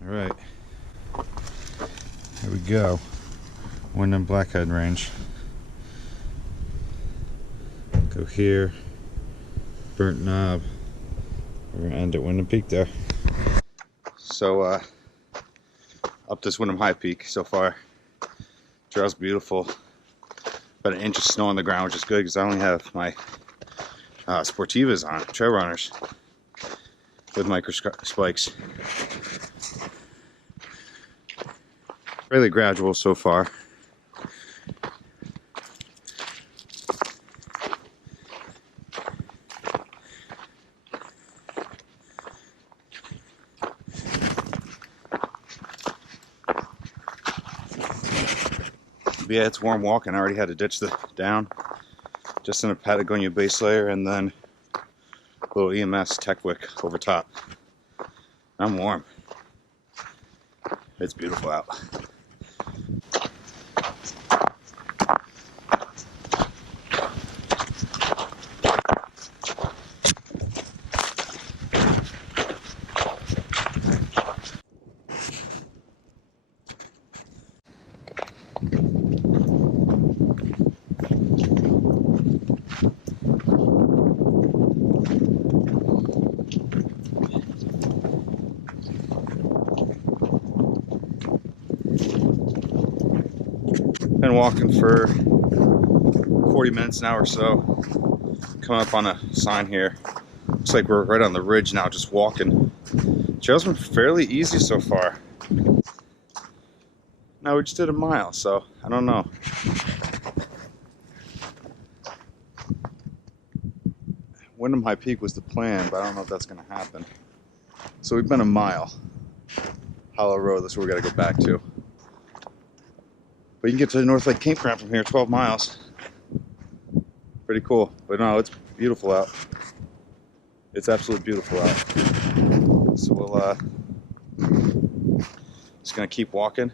All right, here we go. Wyndham Blackhead Range. Go here, Burnt Knob. We're gonna end at Wyndham Peak there. So up this Wyndham High Peak so far. Trail's beautiful. About an inch of snow on the ground, which is good because I only have my Sportivas on, trail runners with micro spikes. Really gradual so far. But yeah, it's warm walking. I already had to ditch the down. Just in a Patagonia base layer and then a little EMS Tech Wick over top. I'm warm. It's beautiful out. Been walking for 40 minutes now or so. Coming up on a sign here. Looks like we're right on the ridge now, just walking. Trail's been fairly easy so far. Now we just did a mile, so I don't know. Wyndham High Peak was the plan, but I don't know if that's gonna happen. So we've been a mile. Hollow Road, that's where we gotta go back to. But you can get to the North Lake Campground from here, 12 miles. Pretty cool. But no, it's beautiful out. It's absolutely beautiful out. So we'll just gonna keep walking.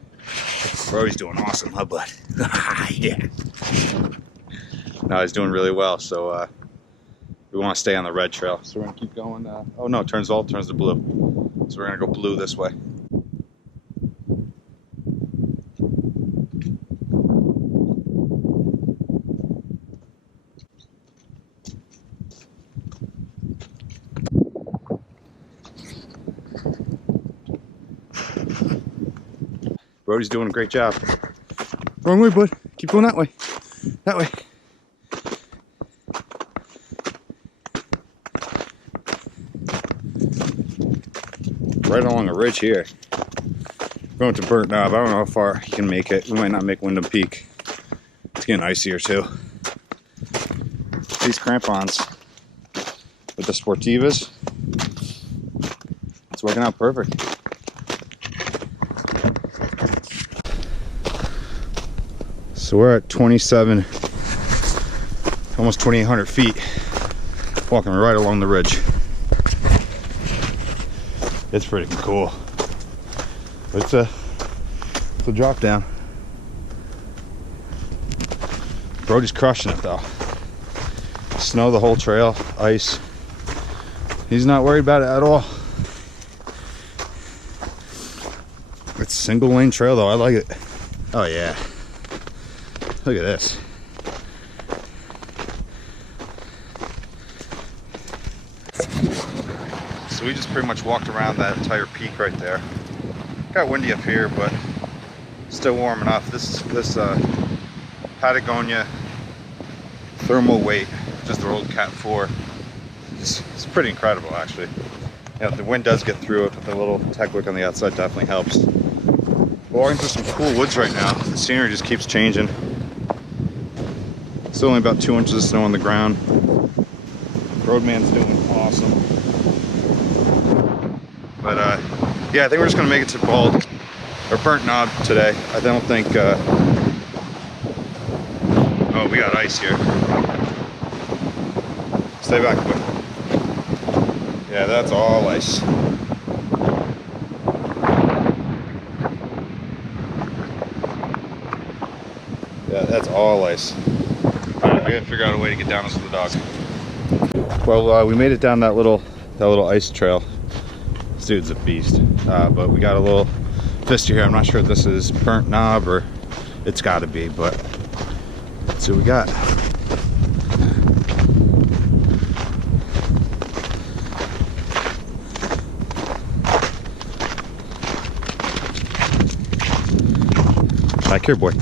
Brodi's doing awesome, huh, bud? Yeah. No, he's doing really well. So we want to stay on the red trail. So we're gonna keep going. Oh no, it turns to blue. So we're gonna go blue this way. Brodi's doing a great job. Wrong way, bud. Keep going that way. That way. Right along the ridge here. Going to Burnt Knob. I don't know how far you can make it. We might not make Wyndham Peak. It's getting icier too. These crampons with the Sportivas, it's working out perfect. So we're at 27, almost 2,800 feet, walking right along the ridge. It's pretty cool. It's a drop down. Brodi's crushing it though. Snow the whole trail, ice. He's not worried about it at all. It's a single lane trail though, I like it. Oh yeah. Look at this. So we just pretty much walked around that entire peak right there. Got windy up here, but still warm enough. This Patagonia thermal weight, just their old Cat 4. It's pretty incredible actually. Yeah, if the wind does get through it, the little Tech Wick on the outside definitely helps. We're walking through some cool woods right now. The scenery just keeps changing. Still only about 2 inches of snow on the ground. Roadman's doing awesome. But yeah, I think we're just gonna make it to Bald or Burnt Knob today. I don't think. Oh, we got ice here. Stay back, quick. Yeah, that's all ice. Yeah, that's all ice. Alright, I gotta figure out a way to get down this with the dog. Well, we made it down that little ice trail. This dude's a beast. But we got a little vista here. I'm not sure if this is burnt knob or it's got to be, but let's see what we got. Back here, boy.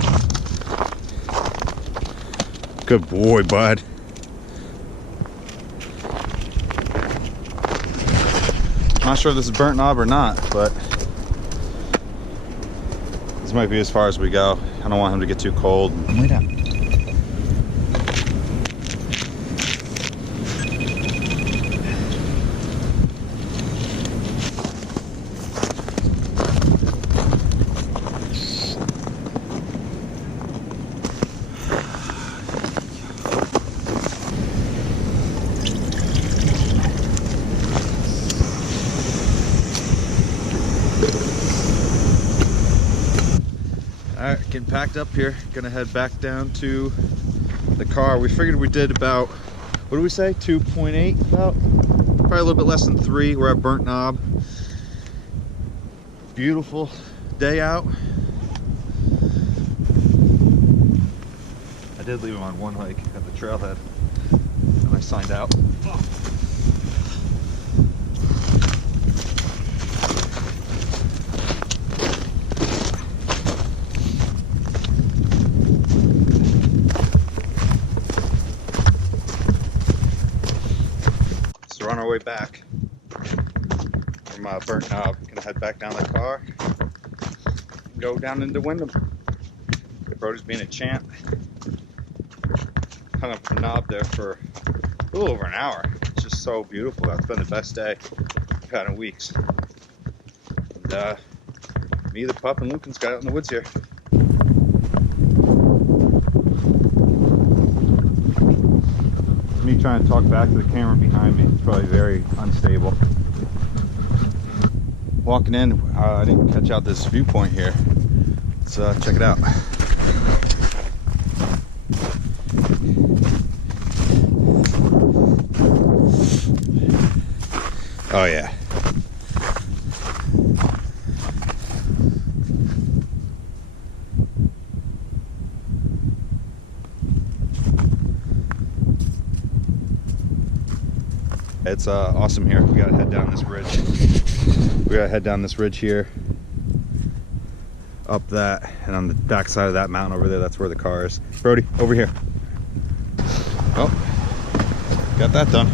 Good boy, bud. Not sure if this is burnt knob or not, but this might be as far as we go. I don't want him to get too cold. Lay down. Alright, getting packed up here. Gonna head back down to the car. We figured we did about, what did we say? 2.8 about? Probably a little bit less than 3. We're at Burnt Knob. Beautiful day out. I did leave him on one hike at the trailhead and I signed out. So we're on our way back from Burnt Knob. Gonna head back down the car and go down into Wyndham. Brody's being a champ. Hung up the knob there for a little over an hour. It's just so beautiful. It's been the best day we've had in weeks. And me, the pup, and Lucan's got out in the woods here. Me trying to talk back to the camera behind me. It's probably very unstable. Walking in, I didn't catch out this viewpoint here. Let's check it out. Oh yeah. It's awesome here. We gotta head down this ridge. We gotta head down this ridge here, up that, and on the back side of that mountain over there, that's where the car is. Brody, over here. Oh, got that done.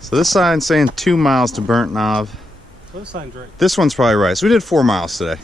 So this sign's saying 2 miles to Burnt Knob. This sign's right. This one's probably right. So we did 4 miles today.